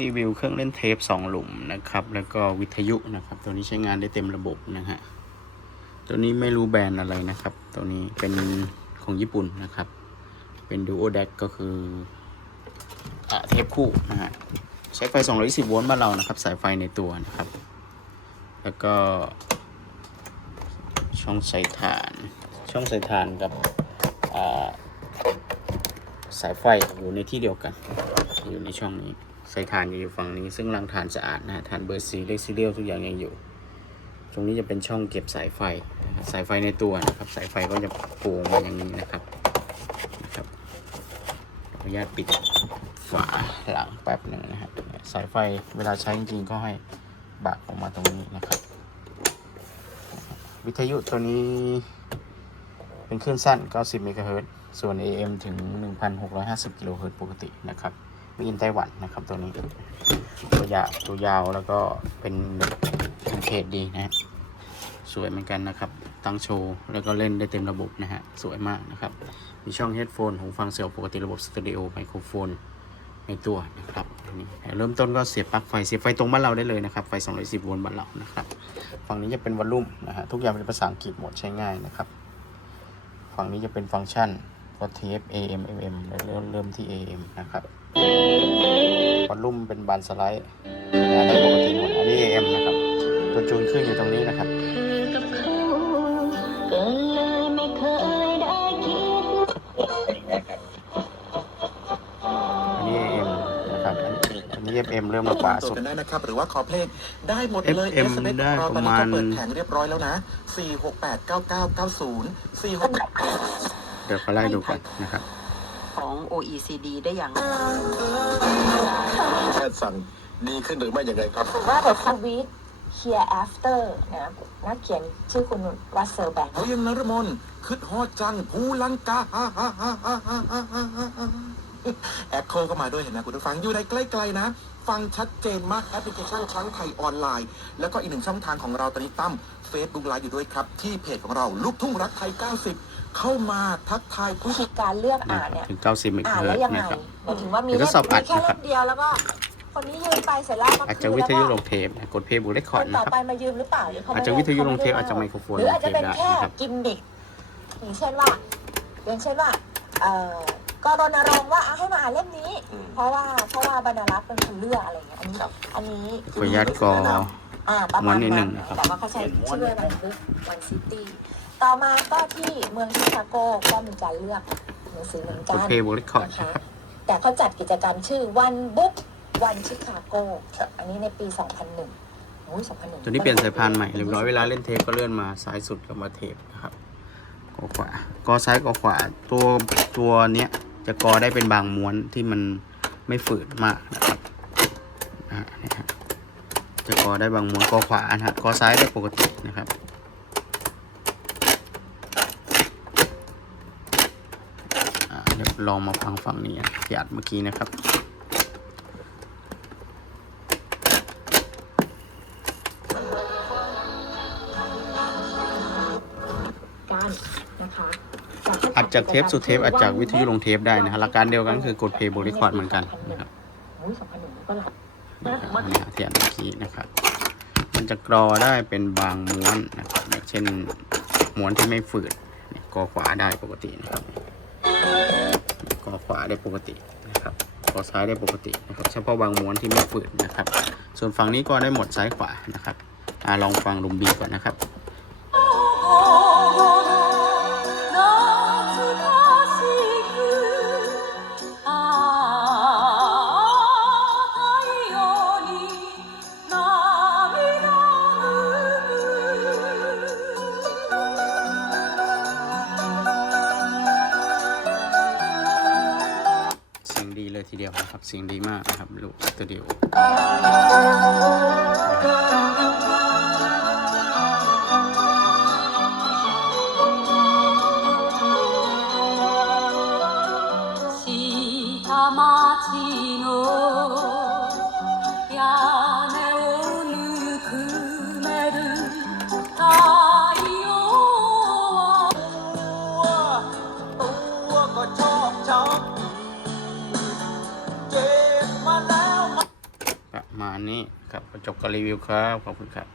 รีวิวเครื่องเล่นเทปสองหลุมนะครับ แล้วก็วิทยุนะครับ ตัวนี้ใช้งานได้เต็มระบบนะฮะ ตัวนี้ไม่รู้แบรนด์อะไรนะครับ ตัวนี้เป็นของญี่ปุ่นนะครับ เป็น Duo Deck ก็คืออะเทปคู่นะฮะ ใช้ไฟ 220 โวลต์บ้านเรานะครับ สายไฟในตัวนะครับ แล้วก็ ช่องใส่ถ่าน ช่องใส่ถ่านกับสายไฟอยู่ในที่เดียวกัน อยู่ในช่องนี้ ใส่ถ่านอยู่ฝั่งนี้ ซึ่งรังถ่านสะอาดนะฮะถ่านเบอร์สีเลขซีเรียลทุกอย่างยังอยู่ ตรงนี้จะเป็นช่องเก็บสายไฟ สายไฟในตัวนะครับ สายไฟก็จะโผล่ออกมาอย่างนี้นะครับนะครับขออนุญาตปิดฝาหลังแป๊บหนึ่งนะครับสายไฟเวลาใช้จริงๆก็ให้บักออกมาตรงนี้นะครับ วิทยุตัวนี้เป็นคลื่นสั้น 90 เมกะเฮิรตซ์ส่วน AM ถึง 1,650 กิโลเฮิรตซ์ปกตินะครับ มีอินไต้หวันนะครับตัวนี้ ตัวยาวตัวยาวแล้วก็เป็นเป็นเทจดีนะฮะสวยเหมือนกันนะครับ ตั้งโชว์ แล้วก็เล่นได้เต็มระบบนะฮะ สวยมากนะครับ มีช่องเฮดโฟนหูฟังเสียงปกติระบบสตอริโอไมโครโฟนในตัวนะครับนนี้เริ่มต้นก็เสียบปลั๊กไฟเสียบไฟตรงบ้านเราได้เลยนะครับไฟ 210 โวลต์บ้านเรานะครับฝั่งนี้จะเป็นวอลลุ่มนะฮะทุกอย่างเป็นภาษาอังกฤษหมดใช้ง่ายนะครับ ฝั่งนี้จะเป็นฟังก์ชันก็เทป AM FM แล้วเริ่มเริ่มที่ AM นะครับ วอลลุ่มเป็นบานสไลด์งานได้ปกติหมดอันนี้ AM นะครับ ตัวจูนขึ้นอยู่ตรงนี้นะครับกับเขาก็เลยไม่เคยได้คิดอันนี้ AM นะครับอันนี้ FM เริ่มมาขวาโหลสุดดกันได้นะครับ หรือว่าขอเพลงได้หมดเลย FM SMS ได้ของปเราระตอนมาณนี้ก็เปิดแผงเรียบร้อยแล้วนะ 4689990 468เดี๋ยวขอไล่ดูก่อนนะครับ ของ OECD ได้อย่างแพทย์สั่งดีขึ้นหรือไม่อย่างไรครับว่า The Sweet Here After นะนักเขียนชื่อคุณรัสเซลแบงค์เขายังนรมนคึดฮอดจังภูลังกา แอคโคก็มาด้วยเห็นไหมคุณผู้ฟังอยู่ในใกล้ๆนะ ฟังชัดเจนมากแอปพลิเคชันช้างไทยออนไลน์ แล้วก็อีกหนึ่งช่องทางของเราตอนนี้ตั้มเฟซบุ๊กไลฟ์อยู่ด้วยครับ ที่เพจของเราลูกทุ่งรักไทย 90 เข้ามาทักทายผู้ วิธีการเลือกอ่านเนี่ย ถึง90เมกะอ่านเฮิรแล้วตยังซ์ไงนะครับ หมายถึงว่ามีเดี๋ยวเล่ทดสอบมอัมีดแค่นะครัเล่บ มเดียวแล้วก็ คนนี้ยืมไปเสร็จแล้วมาอาจคืจะนวิแล้วทยุก็ลงเทปนะกดเพย์บุเรคคคอร์ดนนะต่อครับ ไปมายืมหรือเปล่าหรือเขาอาจไม่จะได้วิทยุลงเทปขอาจจะไมโครโฟนหรืออาจจะเป็นลงเทปแค่ได้นะครับ กิมมิคอย่างเช่นว่า อย่างเช่นว่าเอ่อ ก็รณรงค์ว่าเอาให้มาอ่านเล่มนี้เพราะว่าเพราะว่าบรรณารักษ์เป็นคนเลือกอะไรอย่างเงี้ยอันนี้อันนี้ขออนุญาตกออ่าประม้วมาณนนิดหนึ่นั้งนนะครับ แต่ว่าเขาใช้ชื่อวันบุ๊กวันซิตี้ต่อมาก็ที่เมืองชิคาโกก็มีการเลือกหนังสือเหมือนกกัดนเพย์บุเรคคอร์ด นะนะคะครับแต่เขาจัดกิจกรรมชื่อวันบุ๊กวันชิคาโกอันนี้ในปี 2001โอ้ย2001ตัวนี้เปลี่ยนสายพานใหม่เรียบร้อยเวลาเล่นเทปก็เลื่อนมาซ้ายสุดก็มาเทปนะครับกอขวากอซ้ายกอขวาตัวตัวเนี้ย จะกอได้เป็นบางม้วนที่มันไม่ฝืดมากนะครับอ่านี่ฮะจะกอได้บางม้วนกอขวานะฮะกอซ้ายได้ปกตินะครับเดี๋ยวลองมาฟังฝั่งนี้อะที่อัดเมื่อกี้นะครับกันนะคะ อัดจากเทปสู่เทปอัดจากวิทยุลงเทปได้นะฮะหลักการเดียวกันคือกดเพย์บริคอร์ดเหมือนกันนะครับโอ้ย2001ก็หลับนะครับอันนี้เทียนเมื่อกี้นะครับ มันจะกรอได้เป็นบางม้วนนะครับอย่างเช่นม้วนที่ไม่ฝืดเนี่ยกอขวาได้ปกตินะครับกอขวาได้ปกตินะครับกอซ้ายได้ปกตินะครับเฉพาะบางม้วนที่ไม่ฝืดนะครับ ส่วนฝั่งนี้ก็ได้หมดซ้ายขวานะครับอ่าลองฟังลุมบีก่อนนะครับ ทีเดียวนะครับเสียงดีมากนะครับลูกสตูดิโอ ครับจบการรีวิวครับ ขอบคุณครับ